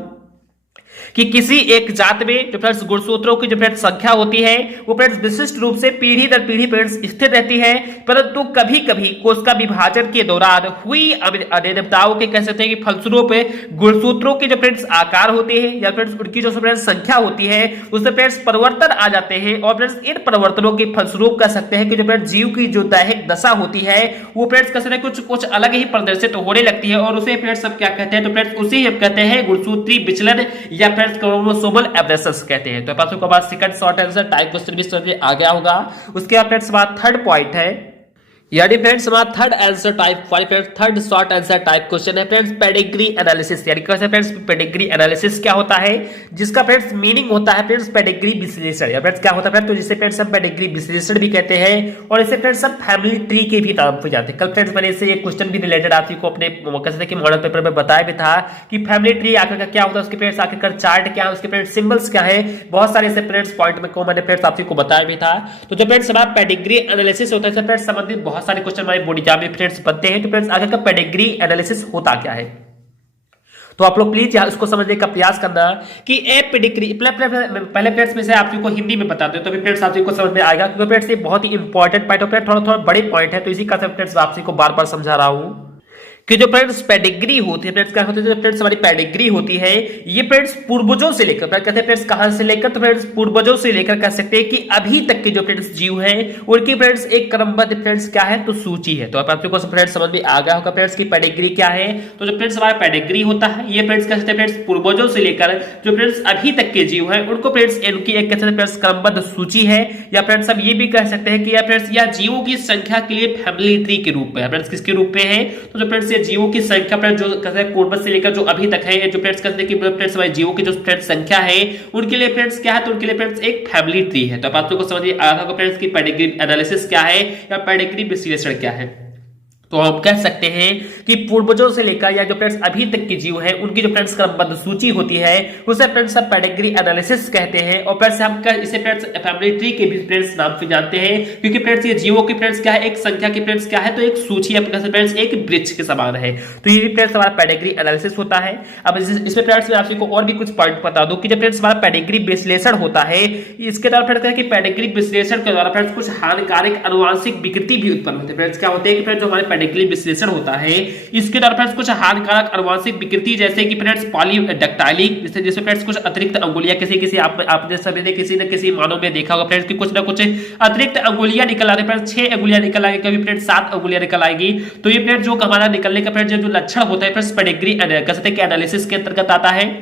कि किसी एक जात में जो फ्रेंड्स गुणसूत्रों की जो फ्रेंड्स संख्या होती है वो फ्रेंड्स विशिष्ट रूप से पीढ़ी दर पीढ़ी फ्रेंड्स स्थिर रहती है, परंतु कभी-कभी कोशिका विभाजन के दौरान हुई अनियमितताओं के कह सकते हैं कि फलस्वरूप गुणसूत्रों के जो फ्रेंड्स आकार होते हैं या फ्रेंड्स उनकी जो फ्रेंड्स संख्या होती है उसमें फ्रेंड्स परिवर्तन आ जाते हैं और फ्रेंड्स इन परिवर्तनों के फलस्वरूप कह सकते हैं कि जो फ्रेंड्स जीव की जो दैहिक दशा होती है वो फ्रेंड्स कह सकते हैं कुछ अलग ही प्रदर्शित होने लगती है और उसे फ्रेंड्स सब क्या कहते हैं तो फ्रेंड्स उसे हम कहते हैं गुणसूत्री विचलन या क्रोमोसोमल एब्रेशंस कहते हैं। तो पासों के बाद second short answer type question भी समझ में आ गया होगा। उसके बाद फ्रेंड्स बात थर्ड पॉइंट है यानी फ्रेंड्स हमारा third answer type friends third short answer type question है फ्रेंड्स पेडिग्री एनालिसिस। यानी कैसे फ्रेंड्स पेडिग्री एनालिसिस क्या होता है, जिसका फ्रेंड्स मीनिंग होता है फ्रेंड्स पेडिग्री विश्लेषण। या फ्रेंड्स क्या होता है फ्रेंड्स, तो जिसे फ्रेंड्स हम पेडिग्री विश्लेषण भी कहते हैं और इसे फ्रेंड्स हम फैमिली ट्री के भी नाम पे जाते हैं। कल फ्रेंड्स मैंने इससे एक क्वेश्चन भी रिलेटेड आप को अपने कैसे कि मॉडल पेपर में बताया भी था कि फैमिली ट्री आखिर क्या होता है, उसके फ्रेंड्स आखिर चार्ट क्या है, उसके फ्रेंड्स सिंबल्स क्या है, बहुत सारे ऐसे फ्रेंड्स पॉइंट में को मैंने फ्रेंड्स आप को बताया भी था। तो जो फ्रेंड्स हमारा पेडिग्री एनालिसिस होता है फ्रेंड्स संबंधित बहुत सारे क्वेश्चन हमारे बोर्ड एग्जाम में फ्रेंड्स बनते हैं। तो फ्रेंड्स आगे का पेडिग्री एनालिसिस होता क्या है, तो आप लोग प्लीज उसको समझने का प्रयास करना कि ए पेडिग्री पहले फ्रेंड्स में से आप को हिंदी में बता दो तो फ्रेंड्स आप को समझ में आएगा, क्योंकि फ्रेंड्स ये बहुत ही इंपॉर्टेंट पॉइंट है, थोड़ा थोड़ा बड़े पॉइंट है, तो इसी का फ्रेंड्स आप को बार बार समझा रहा हूं कि जो फ्रेंड्स पेडिग्री होती है फ्रेंड्स क्या होती है, जो फ्रेंड्स हमारी पेडिग्री होती है ये फ्रेंड्स पूर्वजों से लेकर कहते हैं फ्रेंड्स कहां से लेकर, तो फ्रेंड्स पूर्वजों से लेकर कह सकते हैं कि अभी तक के जो फ्रेंड्स जीव हैं उनकी फ्रेंड्स एक क्रमबद्ध फ्रेंड्स क्या है तो सूची है। तो आप लोगों को फ्रेंड्स समझ में आ गया होगा फ्रेंड्स की पेडिग्री क्या है। तो जो फ्रेंड्स हमारा पेडिग्री होता है ये फ्रेंड्स कह सकते हैं फ्रेंड्स पूर्वजों से लेकर जो फ्रेंड्स अभी तक के जीव हैं उनको फ्रेंड्स इनकी एक कह सकते हैं फ्रेंड्स क्रमबद्ध सूची है, या फ्रेंड्स हम ये भी कह सकते हैं कि या फ्रेंड्स या जीवों की संख्या के लिए फैमिली ट्री के रूप में फ्रेंड्स किसके रूप में है, तो जो फ्रेंड्स ये जीवों की संख्या फ्रेंड्स जो कहते हैं पूर्वज से लेकर जो अभी तक है, जो फ्रेंड्स कहते हैं कि फ्रेंड्स हमारे जीवों की जो फ्रेंड्स संख्या है उनके लिए फ्रेंड्स क्या है, तो उनके लिए फ्रेंड्स एक फैमिली ट्री है। तो आप लोगों को समझिए आधा को फ्रेंड्स की पेडिग्री एनालिसिस क्या है या पेडिग्री विश्लेषण क्या है। तो हम कह सकते हैं कि पूर्वजों से लेकर या जो फ्रेंड्स अभी तक के जीव हैं उनकी जो फ्रेंड्स क्रमबद्ध सूची होती है उसे फ्रेंड्स हम पेडिग्री एनालिसिस कहते हैं, और फ्रेंड्स हम इसे फ्रेंड्स फैमिली ट्री के भी फ्रेंड्स नाम से जानते हैं, क्योंकि फ्रेंड्स ये जीवों की फ्रेंड्स क्या है एक संख्या की फ्रेंड्स क्या है तो एक सूची फ्रेंड्स एक वृक्ष के समान है। तो ये भी फ्रेंड्स हमारा पेडिग्री एनालिसिस होता है। अब इसमें फ्रेंड्स मैं आपको और भी कुछ पॉइंट बता दूं कि जब फ्रेंड्स हमारा पेडिग्री विश्लेषण होता है इसके द्वारा फ्रेंड्स कि पेडिग्री विश्लेषण के द्वारा फ्रेंड्स कुछ हानिकारक आनुवंशिक विकृति भी उत्पन्न होती है। फ्रेंड्स क्या होते हैं कि फ्रेंड्स जो हमारे पेडिग्री विश्लेषण होता है इसके द्वारा फ्रेंड्स कुछ हानिकारक आनुवंशिक विकृति जैसे कि फ्रेंड्स पॉलीडेक्टाइली जिसमें फ्रेंड्स कुछ अतिरिक्त अंगुलियां किसी आपने सभी ने किसी न किसी मानव में देखा होगा फ्रेंड्स कि कुछ ना कुछ अतिरिक्त अंगुलियां निकल आ रही है, फ्रेंड्स 6 अंगुलियां निकल आएगी, कभी फ्रेंड्स 7 अंगुलियां निकल आएगी। तो ये फ्रेंड्स जो हमारा निकलने का फ्रेंड्स जो लक्षण होता है फ्रेंड्स पेडिग्री एनालिसिस के अंतर्गत आता है।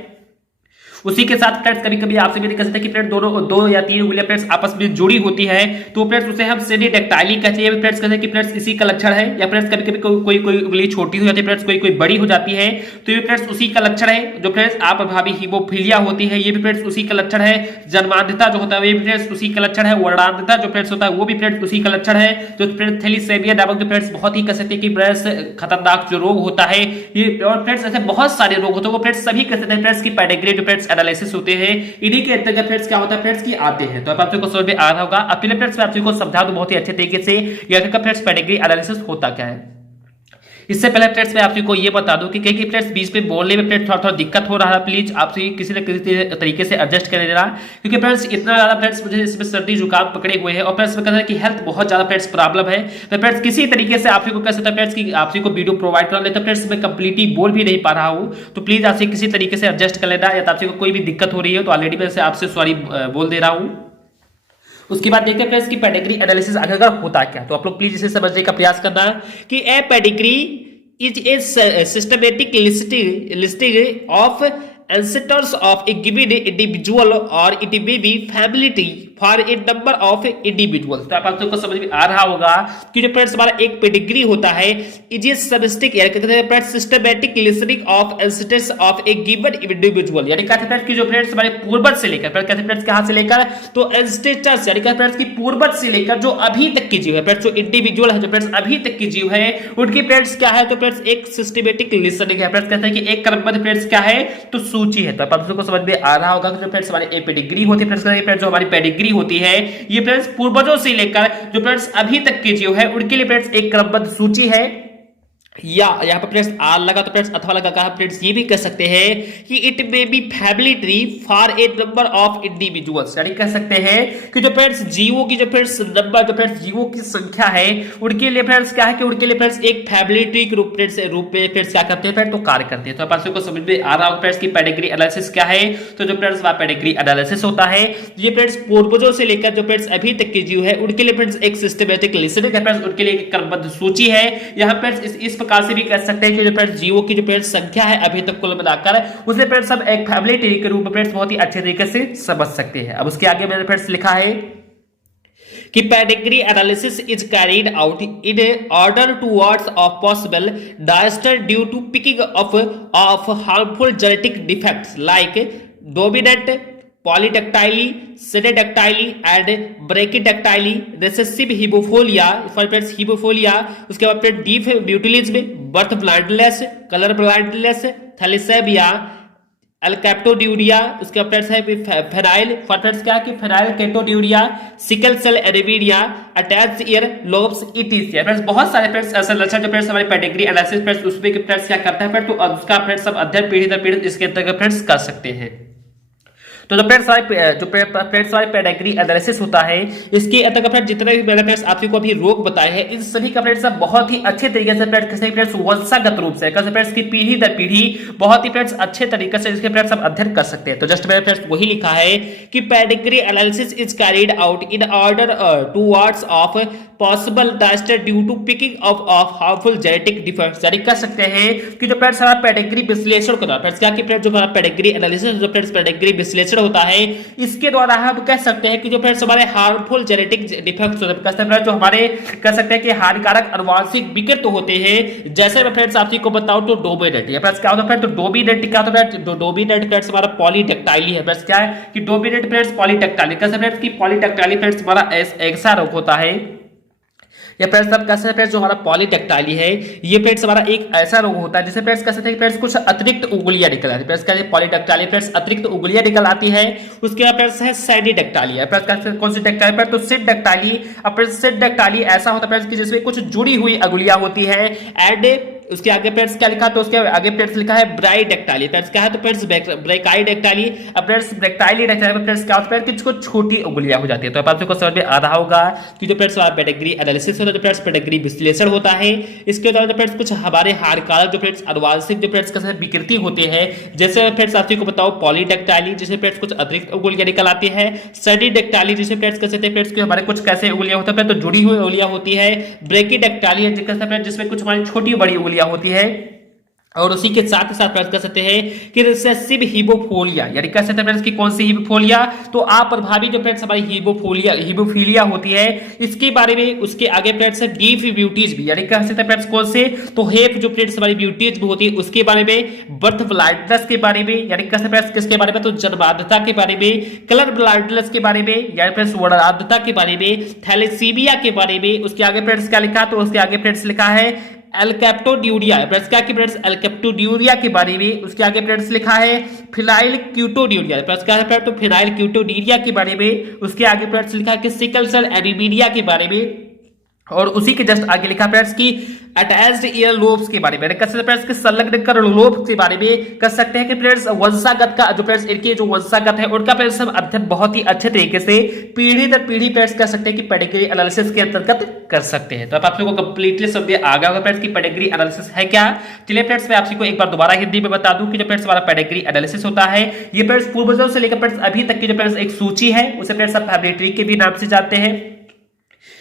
उसी के साथ फ्रेंड्स कभी कभी आपसे भी कह सकते हैं कि फ्रेंड्स दोनों 2 या 3 उंगलियां फ्रेंड्स आपस में जुड़ी होती है तो फ्रेंड्स उसे हम सेमीडेक्टाइली कहते हैं। फ्रेंड्स कहते हैं कि फ्रेंड्स इसी का लक्षण है, या फ्रेंड्स कभी कभी कोई उंगली छोटी हो जाती है फ्रेंड्स कोई बड़ी हो जाती है तो ये फ्रेंड्स उसी का लक्षण है। जो फ्रेंड्स अप्रभावी हीमोफीलिया होती है ये भी फ्रेंड्स उसी का लक्षण है। जन्मांधता जो होता है ये भी फ्रेंड्स उसी का लक्षण है। वर्णांधता जो फ्रेंड्स होता है वो भी फ्रेंड्स उसी का लक्षण है। जो फ्रेंड्स थैलीसेमिया नामक जो फ्रेंड्स बहुत ही कह सकते हैं कि फ्रेंड्स खतरनाक जो रोग होता है ये, और फ्रेंड्स ऐसे बहुत सारे रोग होते हैं वो फ्रेंड्स सभी कह सकते हैं फ्रेंड्स की पेडिग्री जो फ्रेंड्स एनालिसिस होते हैं इन्हीं के अंतर्गत फ्रेंड्स क्या होता है फ्रेंड्स की आते हैं। तो अब आप सबको समझ में आ रहा होगा। अब पहले फ्रेंड्स मैं आप सबको समझा दूं बहुत ही अच्छे तरीके से यह फ्रेंड्स पेडिग्री एनालिसिस होता क्या है। इससे पहले फ्रेंड्स मैं आप सबको ये बता दूं कि कई फ्रेंड्स बीच में बोलने में फ्रेंड्स थोड़ा दिक्कत हो रहा है, प्लीज आप सभी किसी न किसी तरीके से एडजस्ट कर देना, क्योंकि फ्रेंड्स इतना ज्यादा फ्रेंड्स मुझे इसमें सर्दी जुकाम पकड़े हुए हैं और फ्रेंड्स में कहता है कि हेल्थ बहुत ज्यादा फ्रेंड्स प्रॉब्लम है। तो फ्रेंड्स किसी तरीके से आप सबको कह सकता है फ्रेंड्स की आप सबको वीडियो प्रोवाइड कर लेते फ्रेंड्स मैं कंप्लीटली बोल भी नहीं पा रहा हूं, तो प्लीज आपसे किसी तरीके से एडजस्ट कर लेना, या आप सबको कोई भी दिक्कत हो रही है तो ऑलरेडी मैं आपसे सॉरी बोल दे रहा हूं। उसके बाद देखते हैं फ्रेंड्स की पेडिग्री एनालिसिस आखिर होता क्या। तो आप लोग प्लीज इसे समझने का प्रयास करना कि ए pedigree is a systematic listing of ancestors of a given individual or it may be family tree for a number of individuals। तो आप सबको समझ में आ रहा होगा कि जो फ्रेंड्स हमारा एक पेडिग्री होता है इज ए सबस्टिक यानी कहते हैं friends systematic listing of ancestors of A given individual, यानी कहते हैं फ्रेंड्स कि जो फ्रेंड्स हमारे पूर्वज से लेकर कहते हैं फ्रेंड्स कहां से लेकर तो एंसेस्टर्स यानी कहते हैं फ्रेंड्स की पूर्वज से लेकर जो अभी तक की जीव है फ्रेंड्स जो इंडिविजुअल है जो फ्रेंड्स अभी तक की जीव है उनकी फ्रेंड्स क्या है तो फ्रेंड्स एक सिस्टमैटिक लिस्टिंग है। फ्रेंड्स कहते हैं कि एक क्रमबद्ध फ्रेंड्स क्या है तो सूची है। तो आप सबको समझ में आ रहा होगा कि जो फ्रेंड्स हमारी ए पेडिग्री होती है फ्रेंड्स जो हमारी पेडिग्री होती है ये फ्रेंड्स पूर्वजों से लेकर जो फ्रेंड्स अभी तक के जीव है उनके लिए फ्रेंड्स एक क्रमबद्ध सूची है, या यहाँ पर फ्रेंड्स आर लगा तो फ्रेंड्स अथवा लगा कहा फ्रेंड्स ये भी कह सकते हैं कि it may be family tree for a number of individuals, यानी कह सकते हैं कि जो फ्रेंड्स जीवों की जो फ्रेंड्स नंबर जो फ्रेंड्स जीवों की संख्या है उनके लिए फ्रेंड्स क्या है कि उनके लिए फ्रेंड्स एक फैमिली ट्री के रूप में फ्रेंड्स क्या करते हैं फ्रेंड्स तो कार्य करते हैं। तो आप सबको समझ में आ रहा होगा फ्रेंड्स की पेडिग्री एनालिसिस क्या है। तो जो फ्रेंड्स पेडिग्री एनालिसिस होता है ये फ्रेंड्स पूर्वजों से लेकर जो फ्रेंड्स अभी तक के जीव है उनके लिए फ्रेंड्स एक सिस्टमैटिक लिस्टिंग है फ्रेंड्स उनके लिए एक क्रमबद्ध सूची है। यहाँ फ्रेंड्स इस प्रकार से भी कह सकते हैं कि जो फ्रेंड्स जीवों की जो फ्रेंड्स संख्या है अभी तक कुल मिलाकर उसे फ्रेंड्स सब एक फैमिली ट्री के रूप में फ्रेंड्स बहुत ही अच्छे तरीके से समझ सकते हैं। अब उसके आगे मैंने फ्रेंड्स लिखा है कि pedigree analysis is carried out in order towards of possible disaster due to picking of harmful genetic defects like dominant polydactyly, syndactyly and brachydactyly, recessive haemophilia, haemophilia, उसके बाद फिर deaf mutism, birth blindness, colour blindness, thalassaemia, alkaptonuria, उसके बाद है phenyl for friends क्या कि phenyl ketonuria, sickle cell anaemia, attached ear lobes etc. Friends बहुत सारे फ्रेंड्स ऐसे लक्षण जो फ्रेंड्स हमारे पेडिग्री एनालिसिस फ्रेंड्स उसमें फ्रेंड्स क्या करता है फ्रेंड्स, तो उसका फ्रेंड्स सब अध्ययन पीढ़ी दर पीढ़ी इसके अंतर्गत फ्रेंड्स कर सकते हैं। तो जो फ्रेंड्स हमारे पेडिग्री एनालिसिस होता है इसके अंतर्गत फ्रेंड्स जितने भी मैंने फ्रेंड्स आपको अभी रोग बताए हैं इन सभी का फ्रेंड्स बहुत ही अच्छे तरीके से फ्रेंड्स वंशागत रूप से फ्रेंड्स की पीढ़ी दर पीढ़ी बहुत ही फ्रेंड्स अच्छे तरीके से इसके फ्रेंड्स हम अध्ययन कर सकते हैं। तो जस्ट मैंने फ्रेंड्स वही लिखा है कि pedigree analysis is carried out in order towards of possible disaster due to picking of harmful genetic defects. यानी कह सकते हैं कि जो फ्रेंड्स हमारा पेडिग्री विश्लेषण होता है फ्रेंड्स क्या कि फ्रेंड्स जो हमारा पेडिग्री एनालिसिस जो फ्रेंड्स पेडिग्री विश्लेषण होता है इसके द्वारा हम कह सकते हैं कि जो फ्रेंड्स हमारे हार्मफुल जेनेटिक डिफेक्ट्स होते हैं जो हमारे कह सकते हैं कि हानिकारक आनुवंशिक विकृत होते हैं। जैसे मैं फ्रेंड्स आपको बताऊं तो डोमिनेंट या फ्रेंड्स क्या होता है फ्रेंड्स, तो डोमिनेंट क्या होता है, तो डोमिनेंट फ्रेंड्स हमारा पॉलीडेक्टाइली है। फ्रेंड्स क्या है कि डोमिनेंट फ्रेंड्स पॉलीडेक्टाइली, कैसे फ्रेंड्स की पॉलीडेक्टाइली फ्रेंड्स हमारा ऐसा रोग होता है या फ्रेंड्स आप कैसे फ्रेंड्स जो हमारा पॉलीडेक्टाइली है ये फ्रेंड्स हमारा एक ऐसा रोग होता है जिसे फ्रेंड्स कह सकते हैं फ्रेंड्स कुछ अतिरिक्त उंगलियां निकल आती है। फ्रेंड्स क्या है पॉलीडेक्टाइली फ्रेंड्स अतिरिक्त उंगलियां निकल आती है। उसके बाद फ्रेंड्स है सेडिडेक्टाइली है। फ्रेंड्स कौन सी डेक्टाइली पर, तो सिडेक्टाइली। अब फ्रेंड्स सिडेक्टाइली ऐसा होता है फ्रेंड्स कि जिसमें कुछ जुड़ी हुई उंगलियां होती है एंड उसके आगे फ्रेंड्स क्या लिखा, तो उसके आगे फ्रेंड्स लिखा है ब्राइडेक्टाइली। फ्रेंड्स क्या है, तो फ्रेंड्स ब्रैकाइडेक्टाइली। अब फ्रेंड्स ब्रैकाइडेक्टाइली में फ्रेंड्स क्या होता है कि कुछ छोटी उंगलियां हो जाती है। तो अब आपको समझ में आ रहा होगा कि जो फ्रेंड्स पेडिग्री एनालिसिस होता है, जो फ्रेंड्स पेडिग्री विश्लेषण होता है, इसके द्वारा जो फ्रेंड्स कुछ हमारे हानिकारक जो फ्रेंड्स आनुवंशिक जो फ्रेंड्स कैसे विकृति होते हैं, जैसे फ्रेंड्स आपको बताओ पॉलीडेक्टाइली जिसमें फ्रेंड्स कुछ अतिरिक्त उंगलियां निकल आती है, सेडिडेक्टाइली जिसमें फ्रेंड्स कैसे फ्रेंड्स हमारे कुछ कैसे उंगलियां होती है तो जुड़ी हुई उंगलियां होती है, ब्रैकिडेक्टाइली जिसमें कुछ हमारी छोटी बड़ी उंगलियां होती है, और उसी के साथ ही साथ कह सकते हैं कि रिसेसिव हीमोफिलिया, यानी कह सकते हैं फ्रेंड्स कि कौन सी हीमोफिलिया, तो अप्रभावी जो फ्रेंड्स हमारी हीमोफिलिया होती है इसके बारे में। उसके आगे फ्रेंड्स डीप ब्यूटीज भी, यानी कह सकते हैं फ्रेंड्स कौन से, तो हेप जो फ्रेंड्स हमारी ब्यूटीज भी होती है उसके बारे में, बर्थ ब्लाइंडनेस के बारे में, यानी कह सकते हैं फ्रेंड्स किसके बारे में, तो जन्मांधता के बारे में, कलर ब्लाइंडनेस के बारे में, यानी फ्रेंड्स वर्णांधता के बारे में, थैलेसीमिया के बारे में। उसके आगे फ्रेंड्स क्या लिखा, तो उसके आगे फ्रेंड्स लिखा है एल्कैप्टोड्यूरिया। फ्रेंड्स क्या कि फ्रेंड्स एल्कैप्टोड्यूरिया के बारे में। उसके आगे फ्रेंड्स लिखा है फिनाइल क्यूटोड्यूरिया। फ्रेंड्स क्या है फ्रेंड्स, तो फिनाइल क्यूटोड्यूरिया के बारे में। उसके आगे फ्रेंड्स लिखा है कि सिकल सेल एनीमिया के बारे में, और उसी के जस्ट आगे लिखा फ्रेंड्स की अटैच्ड ईयर लोब्स के बारे में, कह सकते हैं फ्रेंड्स के संलग्न कर्ण लोब के बारे में। कह सकते हैं कि फ्रेंड्स वंशागत का जो फ्रेंड्स इनके जो वंशागत है उनका फ्रेंड्स हम अध्ययन बहुत ही अच्छे तरीके से पीढ़ी दर पीढ़ी फ्रेंड्स कह सकते हैं कि पेडिग्री एनालिसिस के अंतर्गत कर सकते हैं। तो अब आप लोगों को कंप्लीटली समझ आ गया होगा फ्रेंड्स की पेडिग्री एनालिसिस है क्या। चलिए फ्रेंड्स मैं आपको एक बार दोबारा हिंदी में बता दूं कि जो फ्रेंड्स हमारा पेडिग्री एनालिसिस होता है ये फ्रेंड्स पूर्वजों से लेकर फ्रेंड्स अभी तक की जो फ्रेंड्स एक सूची है उसे फ्रेंड्स आप फैमिली ट्री के भी नाम से जानते हैं।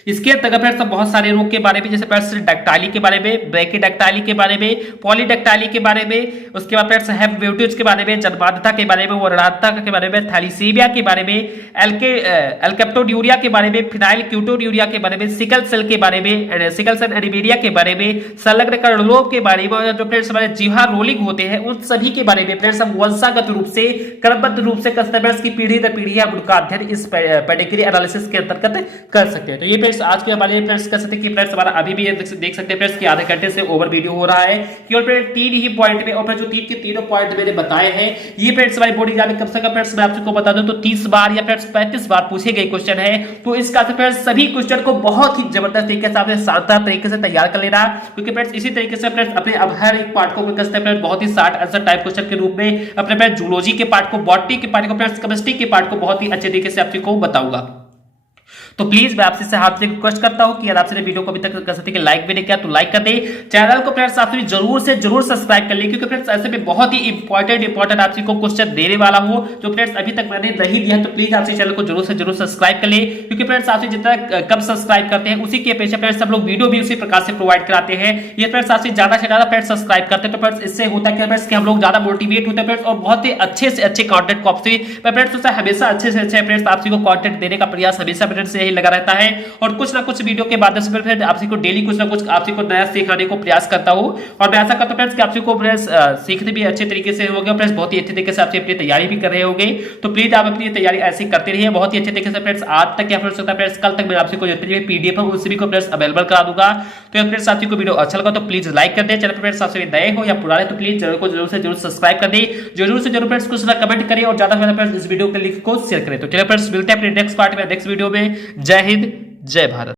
इसके अंतर्गत फ्रेंड्स बहुत सारे रोग के बारे में, जैसे फ्रेंड्स डेक्टाइली के बारे में, ब्रैकिडेक्टाइली के बारे में, पॉलीडेक्टाइली के बारे में, उसके बाद फ्रेंड्स हेपेटाइटिस के बारे में, जन्मांधता के बारे में, वर्णांधता के बारे में, थैलेसीमिया के बारे में, एल्कैप्टोड्यूरिया के बारे में, फिनाइल क्यूटोड्यूरिया के बारे में, सिकल सेल के बारे में, सिकल सेल एनीमिया के बारे में, संलग्न कर्ण लोब के बारे में, जो फ्रेंड्स हमारे जीवा रोलिंग होते हैं उन सभी के बारे में फ्रेंड्स हम वंशागत रूप से क्रमबद्ध रूप से कस्टमर्स की पीढ़ी दर पीढ़ी हम उनका अध्ययन इस पेडिग्री एनालिसिस के अंतर्गत कर सकते हैं। तो ये फ्रेंड्स आज के हमारे फ्रेंड्स कह सकते हैं कि फ्रेंड्स हमारा अभी भी देख सकते हैं फ्रेंड्स कि आधे घंटे से ओवर वीडियो हो रहा है केवल फ्रेंड्स 3 ही पॉइंट में, और फिर जो 3 के तीनों पॉइंट मैंने बताए हैं ये फ्रेंड्स हमारी बोर्ड एग्जाम में कम से कम फ्रेंड्स मैं आपको बता दूं तो 30 बार या फ्रेंड्स 35 बार पूछे गए क्वेश्चन है। तो इसका फ्रेंड्स सभी क्वेश्चन को बहुत ही जबरदस्त तरीके से आपने शानदार तरीके से तैयार कर लेना, क्योंकि फ्रेंड्स इसी तरीके से फ्रेंड्स अपने अब हर एक पार्ट को कसते हैं फ्रेंड्स बहुत ही शॉर्ट आंसर टाइप क्वेश्चन के रूप में अपने फ्रेंड्स जूलॉजी के पार्ट को, बॉटनी के पार्ट को, फ्रेंड्स केमिस्ट्री के पार्ट को बहुत ही अच्छे तरीके से आपको बताऊंगा। तो प्लीज मैं आपसे हाथ से रिक्वेस्ट करता हूं कि अगर आपने वीडियो को अभी तक कर सकते कि लाइक भी नहीं किया तो लाइक कर दे, चैनल को फ्रेंड्स आपसे जरूर सब्सक्राइब कर ले, क्योंकि फ्रेंड्स ऐसे में बहुत ही इंपॉर्टेंट आपको क्वेश्चन देने वाला हूं जो फ्रेंड्स अभी तक मैंने नहीं दिया। तो प्लीज आपसे चैनल को जरूर सब्सक्राइब कर ले, क्योंकि फ्रेंड्स आपसे जितना कम सब्सक्राइब करते हैं उसी के अपेक्षा फ्रेंड्स हम लोग वीडियो भी उसी प्रकार से प्रोवाइड कराते हैं। ये फ्रेंड्स आपसे ज्यादा से ज्यादा फ्रेंड्स सब्सक्राइब करते हैं तो फ्रेंड्स इससे होता है फ्रेंड्स कि हम लोग ज्यादा मोटिवेट होते हैं फ्रेंड्स, और बहुत ही अच्छे से अच्छे कंटेंट को आपसे फ्रेंड्स हमेशा अच्छे से अच्छे फ्रेंड्स आपसे को कंटेंट देने का प्रयास हमेशा फ्रेंड्स यही लगा रहता है और कुछ ना कुछ वीडियो के माध्यम से फ्रेंड आपसे को डेली कुछ ना कुछ आपसे को नया सिखाने को प्रयास करता हूं और मैं आशा करता हूं फ्रेंड्स कि आपसे को फ्रेंड्स सीखते भी अच्छे तरीके से होंगे फ्रेंड्स, बहुत ही अच्छे तरीके से आपसे अपनी तैयारी भी कर रहे होंगे। तो प्लीज आप अपनी तैयारी ऐसे करते रहिए बहुत ही अच्छे तरीके से फ्रेंड्स। आज तक क्या हो सकता है फ्रेंड्स, कल तक मैं आपसे को जितनी भी पीडीएफ है उस सभी को फ्रेंड्स अवेलेबल करा दूंगा। तो फ्रेंड्स आपको को वीडियो अच्छा लगा तो प्लीज लाइक कर दे, चैनल पर फ्रेंड्स आपसे नए हो या पुराने तो प्लीज चैनल को जरूर से जरूर सब्सक्राइब कर दे, जरूर से जरूर फ्रेंड्स कुछ ना कमेंट करिए और ज्यादा से ज्यादा फ्रेंड्स इस वीडियो के लिंक को शेयर करें। तो चलिए फ्रेंड्स मिलते हैं अपने नेक्स्ट पार्ट में नेक्स्ट वीडियो में। जय हिंद जय भारत।